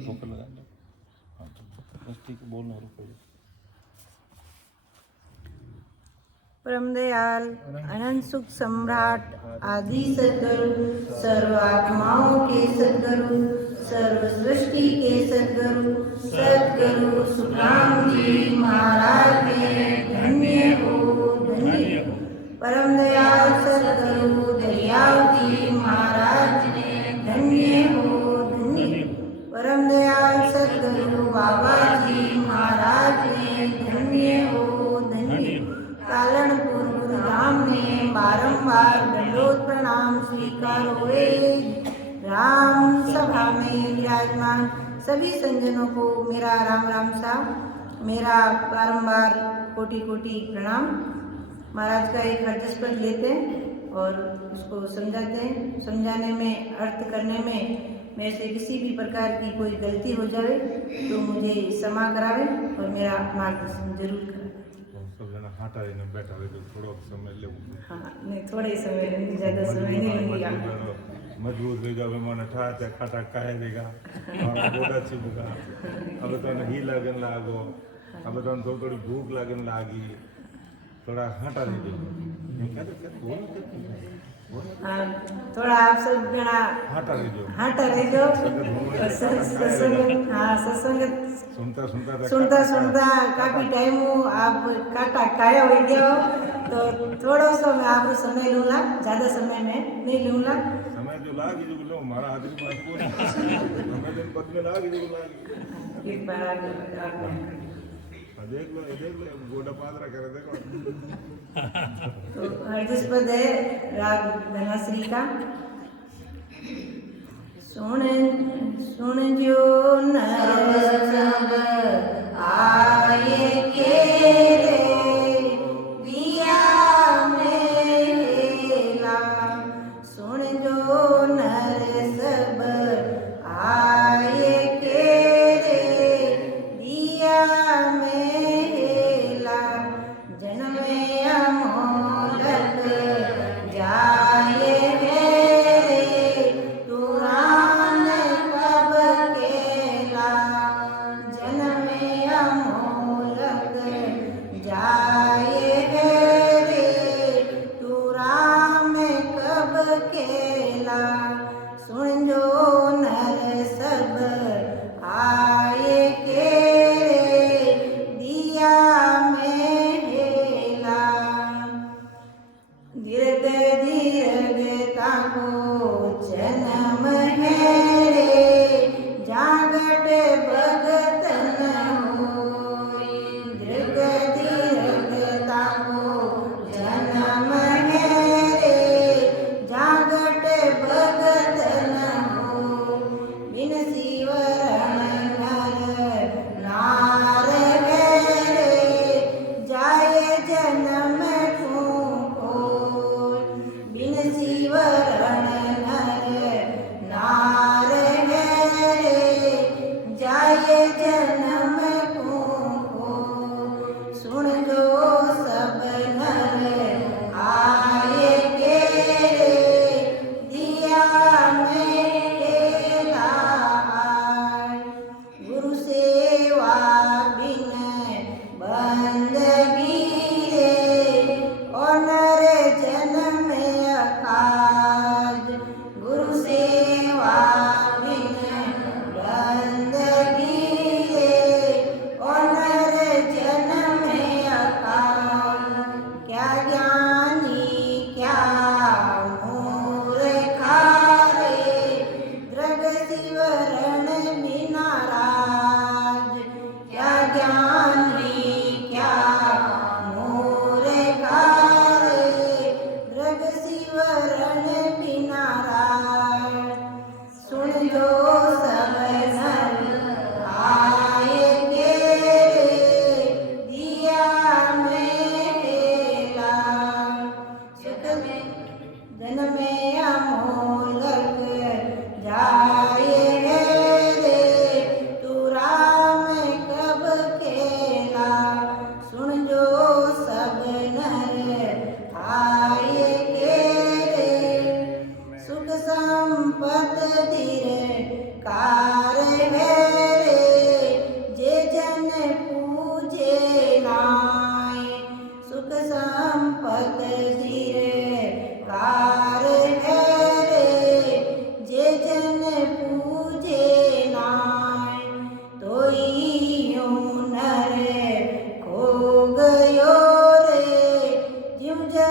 ठोकर लगा दो। हाँ बस ठीक है, बोलना रुको। परम दयाल अनंत सुख सम्राट आदि सद्गुरु सर्व आत्माओं के सद्गुरु सर्व सृष्टि के सद्गुरु सद्गुरु सुखराम जी महाराज के धन्य हो धन्य हो। परम दयाल सद्गुरु दयाल जी महाराज ने धन्य हो धन्य हो। परम दयाल सद्गुरु बाबा जी महाराज ने धन्य हो धन्य हो। कालनपुर गुरुधाम में बारंबार दंडोत प्रणाम स्वीकार हुए। राम सभा में विराजमान सभी संजनों को मेरा राम राम सा, मेरा बारंबार कोटि कोटि प्रणाम। महाराज का एक हरदस पद लेते हैं और उसको समझाते हैं। समझाने में अर्थ करने में मेरे से किसी भी प्रकार की कोई गलती हो जाए तो मुझे क्षमा करावे और मेरा मार्गदर्शन जरूर करावे। हाटा रहीने बैठा रहे तो थोड़ा समय ले। हाँ नहीं, थोड़ा ही समय लेंगे, ज़्यादा समय नहीं लूँगा। मजबूत हो जावे मन ठाते खाटा काहे देगा और गोड़ा चिपका। अब तो ही लगन लागो, अब तो थोड़ी भूख लगन लागी, थोड़ा हाटा दे दो। हाँ थोड़ा आप सब जरा हाटा रह दो। सत्संग हाँ सत्संग सुनता सुनता काफ़ी टाइम हो आप काटा काया हो गया हो तो थोड़ा सा मैं आपको समय लूँगा, ज़्यादा समय में नहीं लूँगा। समय जो लागी जो लो हमारा आदमी बात को समय दिन पद में लागी जो लागी एक बार देख लो गोड़ा पादरा करे देखो। तो हरदस पद है राग धनाश्री का। सुन सुन जो नर सब आए के रे दिया मेला। सुन जो नर सब आए के रे दिया मेला। जन्म अमोलक जाए रे तुरान कब केला। जन्म अमोलक जाए रे तुरान कब केला। सुन जो नर सब आए के रे दिया मेला। दीर्घ दीर्घता को जन्म है रे जागट भगत न होई। दीर्घ दीर्घता को जन्म है रे जागट भगत न हो। बिन शिवरण नर नार है रे जाए जन्म बिन शिवरण नर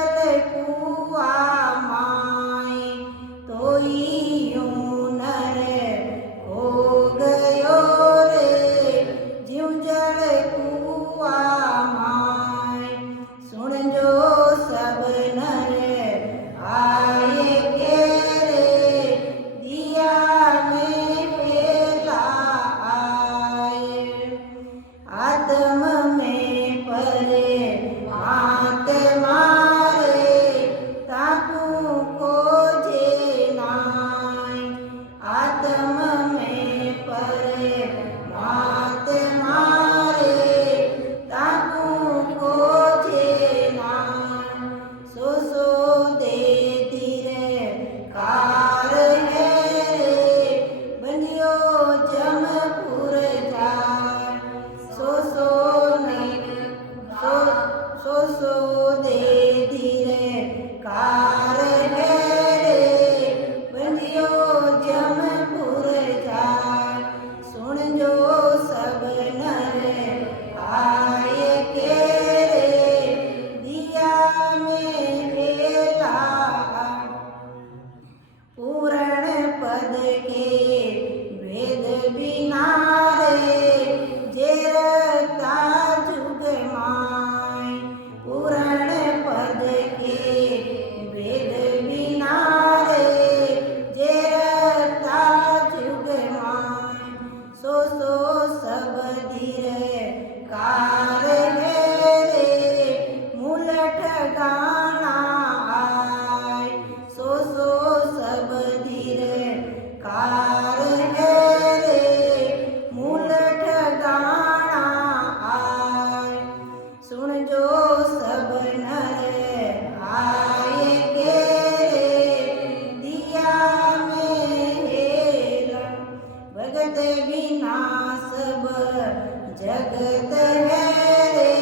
जल कुआ माय तोई यूं नर हो गयो रे ज्यों जल कुआ माय सुन जो सब नर आए के रे दिया में पेला आए आत्म में परे मात मारे ताकू को जे नाय आत्म में परे मात मारे ताकू को जे नाय सो दे धीरे कार है रे बनियो जमपुर जाय सो दे धीरे कार है रे बनियो जमपुर जाय सुन जो सब नर आए के रे दिया में वेला पूर्ण पद के वेद बिना रे जेरता जुग माय पूर्ण पद के वेद बिना रे जेरता जुग माय सो सब धीरे कार है रे मूल ठगाना आय सो सब धीरे कार है रे मूल ठगाना आय सुन जो सब नर आए के रे दिया में हेला भगत बिना सब जगत है रे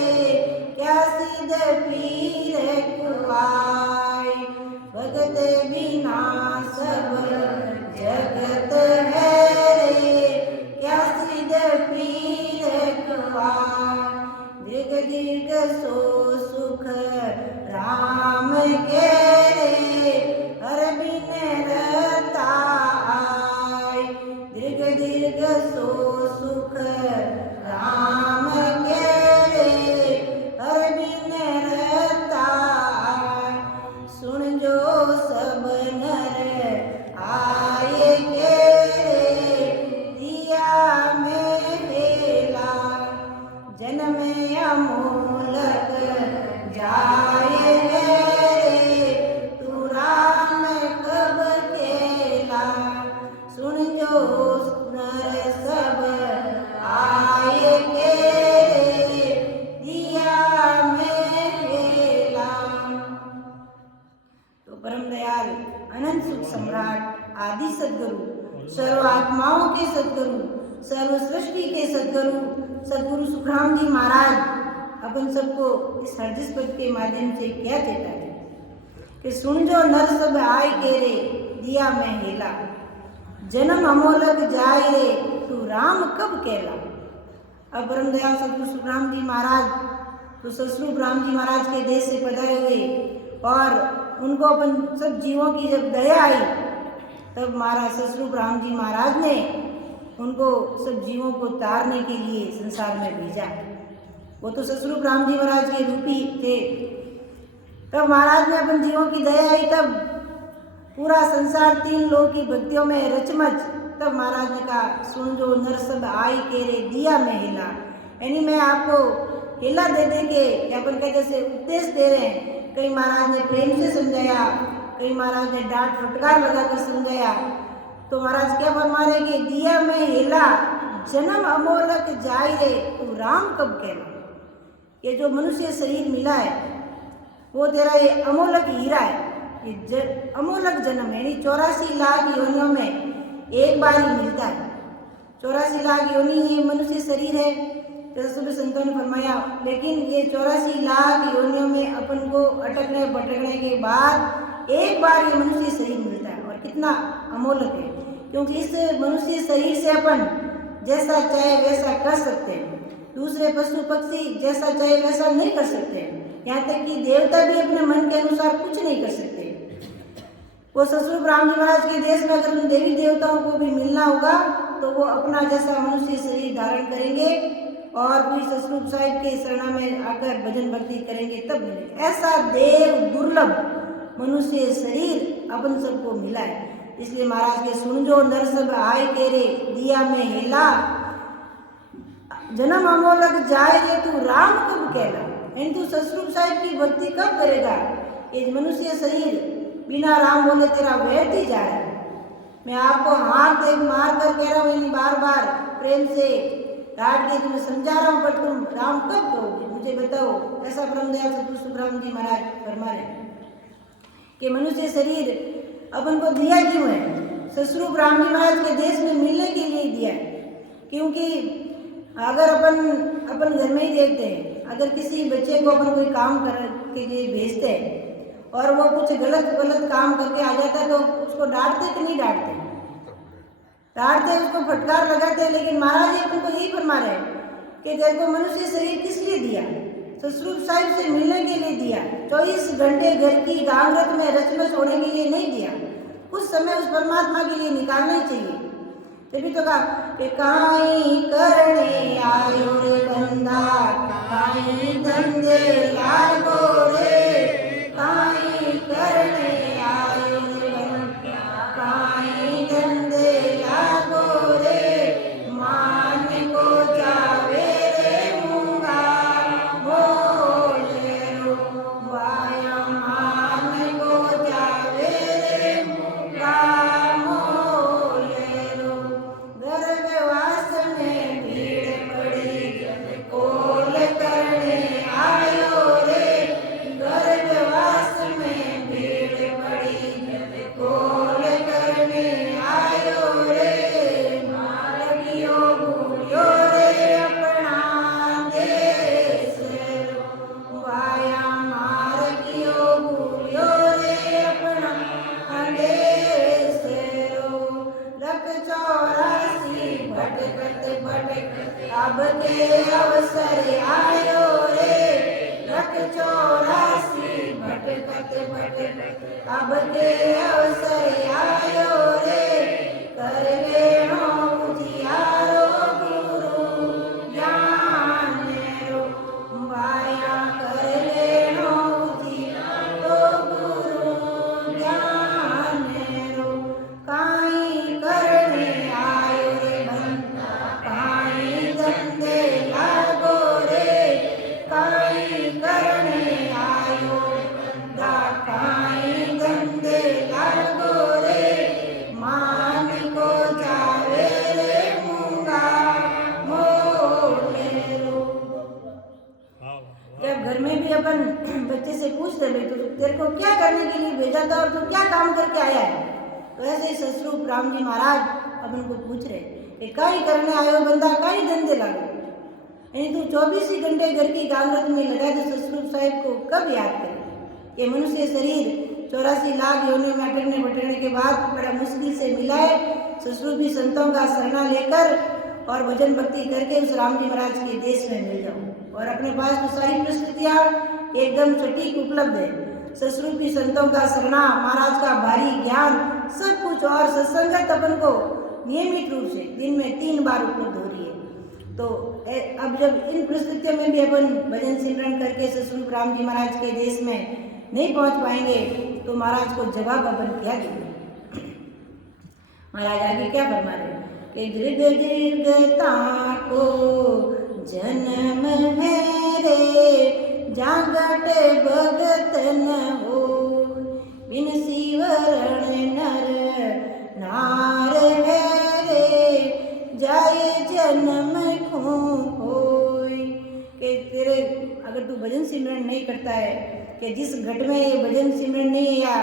क्या सिद्ध पीर कुआय भगत बिना सब जगत है रे क्या सिद्ध पीर कुआय दीर्घ दीर्घ सो सुख राम के रे हर बिन रहता आय दीर्घ दीर्घ सो सुख राम के रे हर बिन रहता आय सुन जो सब नर आए के रे दिया में हेला जन्म अमूलक जाए रे तू राम कब केला सुन जो नर सब आए के रे दिया में हेला तो परम दयाल अनंत सुख सम्राट आदि सद्गुरु सर्व आत्माओं के सद्गुरु सर्व सृष्टि के सद्गुरु सुखराम जी महाराज अपन सबको इस हरजिस पद के माध्यम से क्या कहता है कि सुन जो नर सब आए के रे दिया में हेला जन्म अमोलक जाए रे तू राम कब कहला। अब परम दयाल सतगुरु सुखराम जी महाराज तो ससुर राम जी महाराज के देश से पधारे हुए और उनको अपन सब जीवों की जब दया आई तब महाराज ससुर राम जी महाराज ने उनको सब जीवों को तारने के लिए संसार में भेजा। वो तो ससुर राम जी महाराज के रूपी थे। तब महाराज ने अपन जीवों की दया आई तब पूरा संसार 3 लोगों की भक्तियों में रचमच। तब महाराज ने कहा सुन जो नर सब आई के रे दिया में हिला, यानी मैं आपको हिला दे के अपन के जैसे उपदेश दे रहे हैं। कई महाराज ने प्रेम से समझाया, कई महाराज ने डांट फटकार लगाकर समझाया। तो महाराज क्या फरमा रहे कि दिया में हिला जन्म अमोलक जाय रे तू राम कब कहना। ये जो मनुष्य शरीर मिला है वो तेरा ये अमोलक हीरा है, ये अमोलक जन्म है। यानी 84 लाख योनियों में एक बार ही मिलता है। 84 लाख योनि ये मनुष्य शरीर है जैसे सुबह संतों ने फरमाया, लेकिन ये 84 लाख योनियों में अपन को अटकने भटकने के बाद एक बार ये मनुष्य शरीर मिलता है। और कितना अमोलक है, क्योंकि इस मनुष्य शरीर से अपन जैसा चाहे वैसा कर सकते हैं, दूसरे पशु पक्षी जैसा चाहे वैसा नहीं कर सकते। यहाँ तक कि देवता भी अपने मन के अनुसार कुछ नहीं कर सकते। वो ससुर राम जी महाराज के देश में अगर उन देवी देवताओं को भी मिलना होगा तो वो अपना जैसा मनुष्य शरीर धारण करेंगे और कोई ससुर साहिब के शरणा में आकर भजन भक्ति करेंगे तब मिलेंगे। ऐसा देव दुर्लभ मनुष्य शरीर अपन सबको मिला है। इसलिए महाराज के सुन जो नर सब आए केरे दिया में हेला, जन्म अमोलक जाए रे तू राम कब कहला। यानी तू ससुर साहिब की भक्ति कब करेगा? ये मनुष्य शरीर बिना राम बोले तेरा व्यर्थ ही जा रहा है। मैं आपको हाथ एक मार कर कह रहा हूँ, बार बार प्रेम से डांट के तुम्हें समझा रहा हूँ, पर तुम राम कब कहोगे मुझे बताओ। ऐसा ब्रह्मदयाल सतगुरु सुखराम जी महाराज फरमा रहे कि मनुष्य शरीर अपन को दिया क्यों है? ससुर राम जी महाराज के देश में मिलने के लिए दिया है। क्योंकि अगर अपन घर में ही देखते हैं, अगर किसी बच्चे को अपन कोई काम कर के लिए भेजते हैं और वो कुछ गलत काम करके आ जाता है तो उसको डांटते कि नहीं डांटते? डांटते, उसको फटकार लगाते। लेकिन महाराज जी अपन को यही फरमा रहे हैं कि तेरे को मनुष्य शरीर किस लिए दिया? ससुर साहिब से मिलने के लिए दिया। 24 घंटे घर की गांगरत में रचमच होने के लिए नहीं दिया। कुछ समय उस परमात्मा के लिए निकालना ही चाहिए। तभी तो कहा कि काई करने आयो रे बंदा, काई धंधे लागो रे, काई करने आयो रे बंदा, काई धंधे लागो रे, मान को जावे रे मूंगा बोले रो, वाया मान को जावे रे मूंगा बोले रो। गर्भवास में भीड़ पड़ी जब कोल करने आयो रे, गर्भवास में भीड़ पड़ी जब कोल करने आयो रे, मारगियो भूलियो रे अपना देश रो, वाया मारगियो भूलियो रे अपना देश रो। लख 84 भटकत भटकत अब के अवसर आयो रे, लख 84 भटकत भटकत अब के अवसर आयो रे, कर लेनो उजियारो गुरु ज्ञान रो, वाया कर लेनो उजियारो गुरु ज्ञान रो। काई करने आयो रे बंदा, काई धंधे लागो रे, काई करने आयो रे बंदा, काई धंधे लागो रे, मान को जावे रे मूंगा मोले रो। जब घर में भी अपन बच्चे से पूछते भाई तो तेरे को क्या करने के लिए भेजा था और तू क्या काम करके आया है, तो ऐसे ही ससुर राम जी महाराज अपन को पूछ रहे कि काई करने आयो बंदा, काई धंधे लागो। यानी तू 24 ही घंटे घर की गांगरत में लगा तो ससुर साहिब को कब याद करे? ये मनुष्य शरीर 84 लाख योनि में अटकने बटने के बाद बड़ा मुश्किल से मिला है। ससुर भी संतों का शरणा लेकर और भजन भक्ति करके उस राम जी महाराज के देश में मिल जाओ। और अपने पास तो सारी परिस्थितियाँ एकदम सटीक उपलब्ध है। ससुर भी संतों का शरणा, महाराज का भारी ज्ञान, सब कुछ और सत्संगत अपन को नियमित रूप से दिन में 3 बार उपलब्ध हो रही है। तो अब जब इन परिस्थितियों में भी अपन भजन सिमरन करके ससुर राम जी महाराज के देश में नहीं पहुंच पाएंगे तो महाराज को जवाब अपन क्या देंगे? महाराज आगे क्या फरमा रहे हैं कि दीर्घ दीर्घता को जन्म है रे, जागट भगत न हो, बिन शिवरण नर नार है रे, जाए जन्म खूं होय। कि तेरे अगर तू भजन सिमरन नहीं करता है, कि जिस घट में ये भजन सिमरन नहीं है, या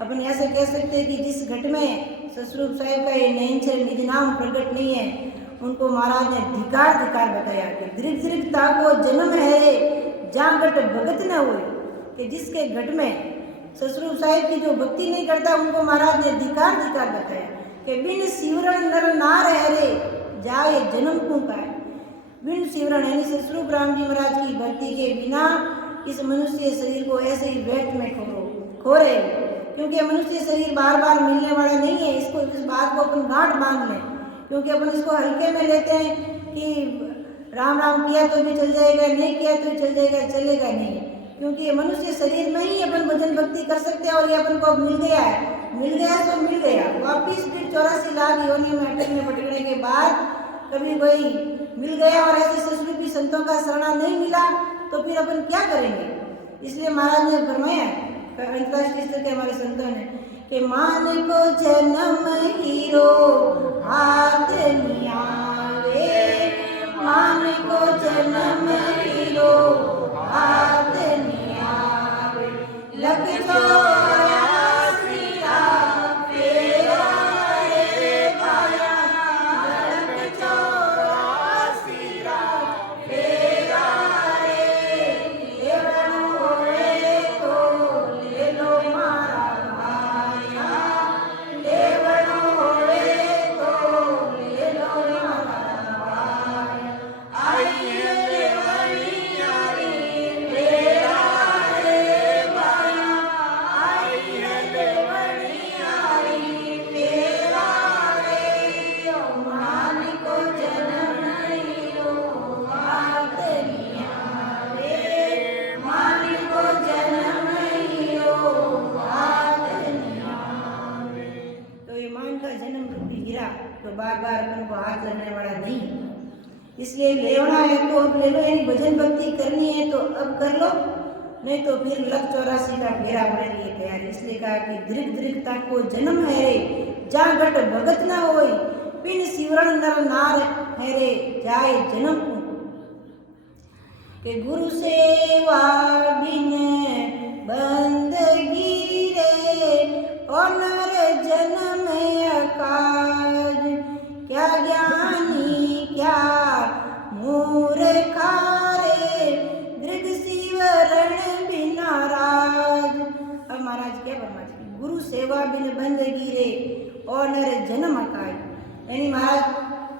अपन ऐसे कह सकते हैं कि जिस घट में ससुर साहिब का ये नयनचर निज नाम प्रकट नहीं है, उनको महाराज ने धिकार बताया कि दीर्घ दीर्घता को जन्म है रे, जागट भगत न हो। कि जिसके घट में ससुर साहिब की जो भक्ति नहीं करता उनको महाराज ने धिकार बताया कि बिन शिवरण नर नार है रे, जाए जन्म क्यों का है। बिन शिवरण यानी ससुर राम जी महाराज की भक्ति के बिना इस मनुष्य शरीर को ऐसे ही व्यर्थ में खो रहे हो, क्योंकि मनुष्य शरीर बार बार मिलने वाला नहीं है। इसको इस बात को अपन गांठ बांध लें, क्योंकि अपन इसको हल्के में लेते हैं कि राम राम किया तो भी चल जाएगा, नहीं किया तो भी चल जाएगा, चलेगा नहीं, क्योंकि ये मनुष्य शरीर में ही अपन भजन भक्ति कर सकते हैं। और ये अपन को मिल गया है, मिल गया तो मिल गया। वापिस फिर 84 लाख योनि में अटकने पटकने के बाद कभी कोई मिल गया और ऐसे ससुरूपी संतों का शरणा नहीं मिला तो फिर अपन क्या करेंगे। इसलिए महाराज ने फरमाया, अंतरराष्ट्रीय स्तर के हमारे संतों ने, कि मान को जन्म हीरो हाथ नियावे, मान को जन्म हीरो हाथ नियावे, लख 84 लाख फेरा रे भाया, लख 84 लाख फेरा रे, लेवण होए तो ले लो मारा भाया, लेवण होए तो ले लो मारा भाया, आइए लेवणी आई फेरा रे भाया, आइए लेवणी आई फेरा रे, मान को जन्म हीरो हाथ नियावे, मान को जन्म हीरो हाथ नियावे। तो ये मान का जन्म भी गिरा तो बार बार अपन को हाथ लगने वाला नहीं, इसलिए लेना है तो अब ले लो, यानी भजन भक्ति करनी है तो अब कर लो, नहीं तो फिर लख 84 का फेरा बने लिए तैयार। इसलिए कहा कि दृढ़ दृढ़ता को जन्म है रे, जा घट भगत न होय, पिन सिवरण नर नार है रे, जाए जन्म को, कि गुरु सेवा बिन बंदगी रे, और नर जन्म अकाज, क्या ज्ञानी क्या मूर्खा रे, दृढ़ सिवरण बिना राज। अब महाराज क्या फरमाते, गुरु सेवा बिन बंदगी रे, और नर जन्म अकाज, यानी महाराज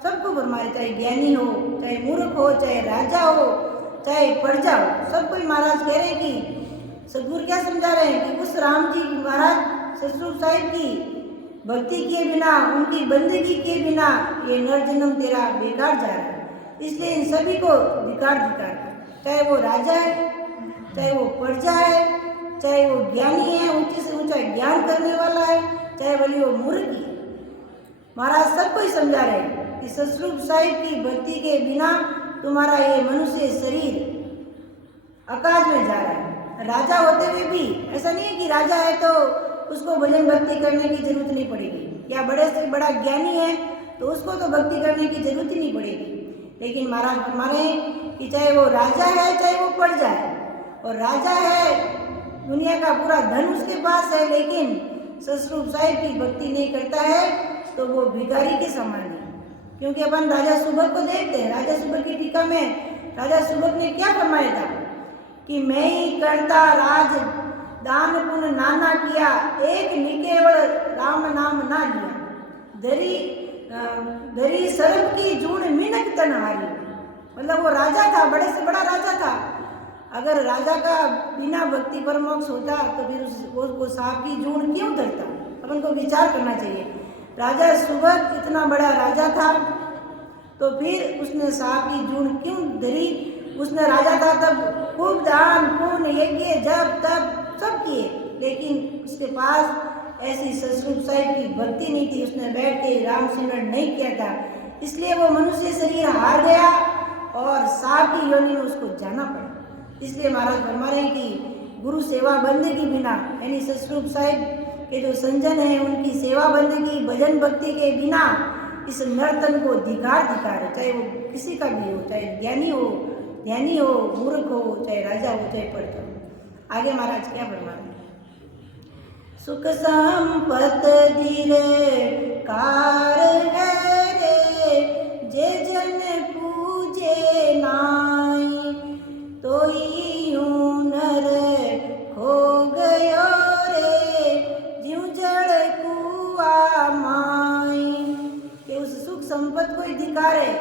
सबको फरमाए, चाहे ज्ञानी हो, चाहे मूर्ख हो, चाहे राजा हो, चाहे प्रजा हो, सब कोई महाराज कह रहे हैं कि सदगुरु क्या समझा रहे हैं कि उस राम जी महाराज ससुर साहिब की भक्ति किए बिना, उनकी बंदगी किए बिना ये नर जन्म तेरा बेकार जा रहा है। इसलिए इन सभी को धिकार, चाहे वो राजा है, चाहे वो प्रजा है, चाहे वो ज्ञानी है, ऊंचे से ऊंचा ज्ञान करने वाला है, चाहे भले वो मूर्ख है, महाराज सबको ही समझा रहे हैं कि ससुर साहिब की भक्ति के बिना तुम्हारा ये मनुष्य शरीर आकाश में जा रहा है। राजा होते हुए भी ऐसा नहीं है कि राजा है तो उसको भजन भक्ति करने की जरूरत नहीं पड़ेगी, या बड़े से बड़ा ज्ञानी है तो उसको तो भक्ति करने की जरूरत ही नहीं पड़ेगी। लेकिन महाराज फरमा रहे हैं कि चाहे वो राजा है, चाहे वो प्रजा है, और राजा है दुनिया का पूरा धन उसके पास है, लेकिन ससुर साहिब की भक्ति नहीं करता है तो वो भिखारी के समान है। क्योंकि अपन राजा सुबक को देखते हैं, राजा सुबक की टीका में राजा सुबक ने क्या फरमाया था कि मैं ही करता राज दान पुण्य नाना किया, एक निकेवल राम नाम ना लिया, धरी सर्प की जूड़ मिनक तन हारी। मतलब वो राजा था, बड़े से बड़ा राजा था, अगर राजा का बिना भक्ति पर मोक्ष होता तो फिर उसको सांप की जूड़ क्यों धरता। अपन को विचार करना चाहिए, राजा सुबक इतना बड़ा राजा था तो फिर उसने सांप की जूड़ क्यों धरी। उसने राजा था तब खूब दान पुण्य यज्ञ जप तप सब किए, लेकिन उसके पास ऐसी ससुर साहिब की भक्ति नहीं थी, उसने बैठ के राम सिमरन नहीं किया था, इसलिए वो मनुष्य शरीर हार गया और सांप की योनि में उसको जाना पड़ा। इसलिए महाराज फरमा रहे हैं कि गुरु सेवा बंदगी बिना, यानी ससुर साहिब के जो संजन है उनकी सेवा बंदगी भजन भक्ति के बिना इस नर्तन को धिकार है, चाहे वो किसी का भी हो, चाहे ज्ञानी हो, मूर्ख हो, चाहे राजा हो, चाहे प्रजा हो। आगे महाराज क्या फरमा रहे हैं, सुख संपत धीरे कार है रे, जे जन पूजे नाई, तो यूं नर खो गयो रे, ज्यों जड़ कुआ माई। कि उस सुख संपत को ही धिकार है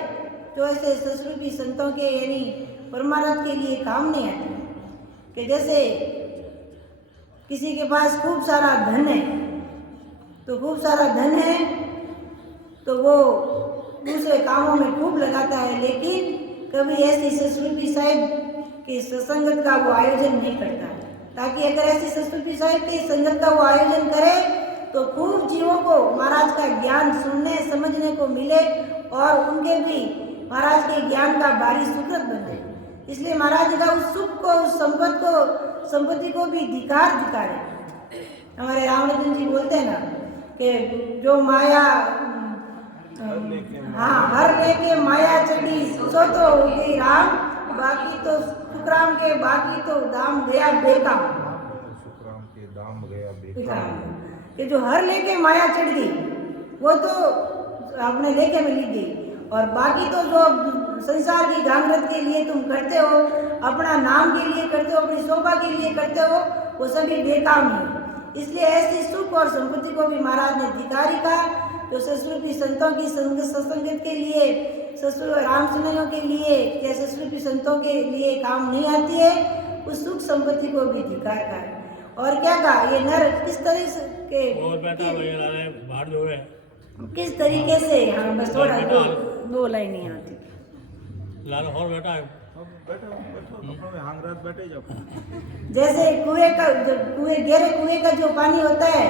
जो ऐसे ससुर की संतों के यानी परमार्थ के लिए काम नहीं आते। कि जैसे किसी के पास खूब सारा धन है, तो खूब सारा धन है तो वो दूसरे कामों में खूब लगाता है, लेकिन कभी ऐसी सतसुरपी साहिब की सत्संगत का वो आयोजन नहीं करता, ताकि अगर ऐसी सतसुरपी साहिब की संगत का वो आयोजन करे तो खूब जीवों को महाराज का ज्ञान सुनने समझने को मिले और उनके भी महाराज के ज्ञान का भारी सुकृत बन जाए। इसलिए महाराज का उस सुख को, उस संपत्ति को भी धिकार है। हमारे रामचंद्र जी बोलते हैं ना कि जो माया हर लेके माया चढ़ी सो तो हो गई राम, बाकी तो सुखराम के बाकी तो दाम गया बेकाम। सुखराम के दाम गया बेकाम कि जो हर लेके माया चढ़ गई वो तो अपने लेके में ली गई, और बाकी तो जो संसार की गांगरत के लिए तुम करते हो, अपना नाम के लिए करते हो, अपनी शोभा के लिए करते हो, वो सभी बेकाम है। इसलिए ऐसी सुख और संपत्ति को भी महाराज ने धिकारी कहा। जो सतसुरपी संतों की सत्संगत के लिए, ससुर राम सुनैयों के लिए या सतसुरपी संतों के लिए काम नहीं आती है, उस सुख संपत्ति को भी धिकार का है। और क्या कहा, ये नर किस तरह से के किस तरीके से, हाँ बस थोड़ा दो लाइन नहीं आती। और बेटा बैठे जाओ। जैसे गहरे कुएं का जो पानी होता है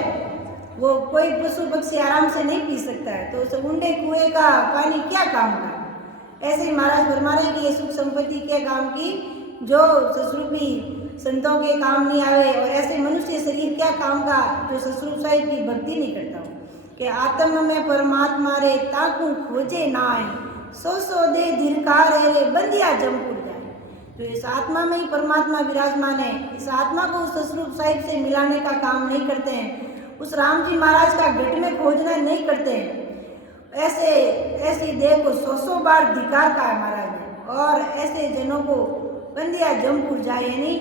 वो कोई पशु पक्षी आराम से नहीं पी सकता है, तो उस ऊंडे कुएं का पानी क्या काम का। ऐसे ही महाराज फरमा रहे कि ये सुख संपत्ति क्या काम की, जो ससुरपी संतों के काम नहीं आवे, और ऐसे मनुष्य शरीर क्या काम का जो ससुर साहिब की भक्ति नहीं करता हो। कि आत्म में परमात्मा रे ताकू खोजे ना आए, सो दे धिरकार रे बंदिया जमपुर जाए। तो इस आत्मा में ही परमात्मा विराजमान है, इस आत्मा को उस ससुर साहिब से मिलाने का काम नहीं करते हैं, उस राम जी महाराज का घट में खोजना नहीं करते हैं। ऐसी देह को 100 बार धिकार का है महाराज ने, और ऐसे जनों को बंदिया जमपुर जाए, यानी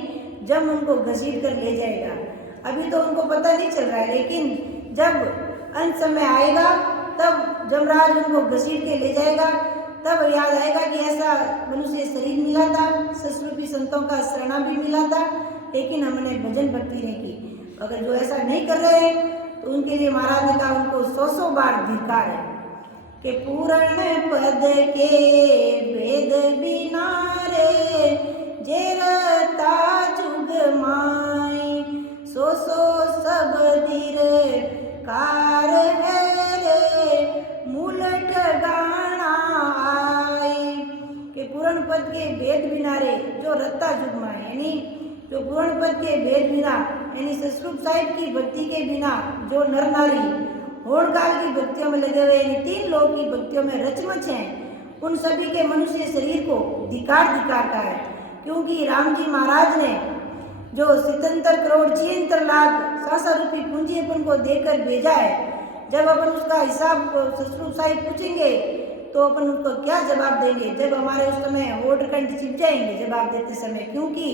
जम उनको घसीट कर ले जाएगा। अभी तो उनको पता नहीं चल रहा है, लेकिन जब अंत समय आएगा तब जमराज उनको घसीट के ले जाएगा, तब याद आएगा कि ऐसा मनुष्य शरीर मिला था, सतसुरपी संतों का शरणा भी मिला था, लेकिन हमने भजन भक्ति नहीं की। अगर जो ऐसा नहीं कर रहे हैं तो उनके लिए महाराज ने कहा उनको 100 बार धिक्कार है। कि पूर्ण पद के वेद बिना रे जेरता जुग माई, सो सब धीर कार है रे मूलट गाना आई। कि पूर्ण पद के वेद बिना रे जो रत्ता जुग माई, यानी जो पूर्ण पद के वेद बिना, यानी सतसुख साहिब की भक्ति के बिना जो नर नारी होड़ काल की भक्तियों में लगे हुए, यानी 3 लोक की भक्तियों में रचमच हैं, उन सभी के मनुष्य शरीर को धिकार का है। क्योंकि राम जी महाराज ने जो 77 करोड़ 76 लाख सासा रूपी पूंजी अपन को देकर भेजा है, जब अपन उसका हिसाब सतसुख साहिब पूछेंगे तो अपन उसको क्या जवाब देंगे, जब हमारे उस समय होड़ कंठ छिप जाएंगे जवाब देते समय। क्योंकि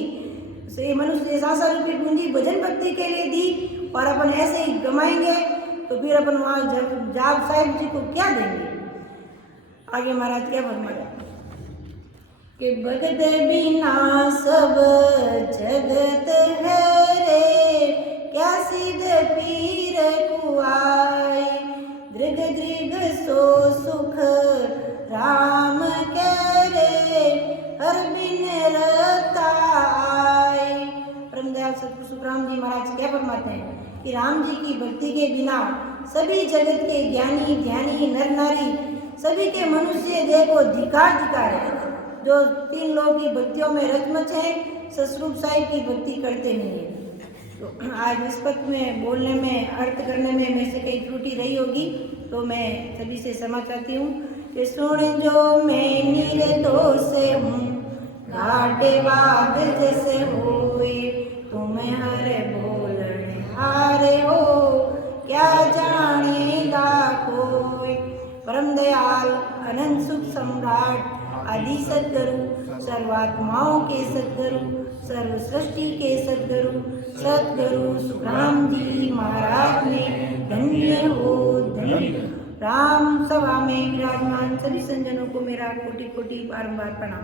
ये मनुष्य सासा रूपी पूंजी भजन भक्ति के लिए दी, और अपन ऐसे ही गमाएंगे तो फिर अपन वहाँ जाप साहिब जी को क्या देंगे। आगे महाराज क्या फरमाया कि भगत बिना सब जगत है रे, क्या सिद्ध पीर कुआई, दृग दृग सो सुख राम के रे, हर बिन रता आई। परमदयाल सतगुरु सुखराम जी महाराज क्या फरमाते हैं कि राम जी की भक्ति के बिना सभी जगत के ज्ञानी ध्यानी नर नारी सभी के मनुष्य देह को धिकार है, जो 3 लोग की भक्तियों में रचमच है, सतसुख साहिब की भक्ति करते नहीं है। तो आज इस पद में बोलने में, अर्थ करने में मेरे से कई त्रुटि रही होगी, तो मैं सभी से क्षमा चाहती हूँ। कि सुन जो मैं निर्दोष हूँ, घाटे बाग जैसे होए, तुम्हें हर बोलने हारे हो, क्या जानेगा कोई। परम दयाल अनंत सुख सम्राट आदि सद्गुरु, सर्वात्माओं के सद्गुरु, सर्व सृष्टि के सद्गुरु सुखराम जी महाराज ने धन्य हो धन्य। राम सभा में विराजमान सभी संजनों को मेरा कोटि कोटि बारंबार प्रणाम।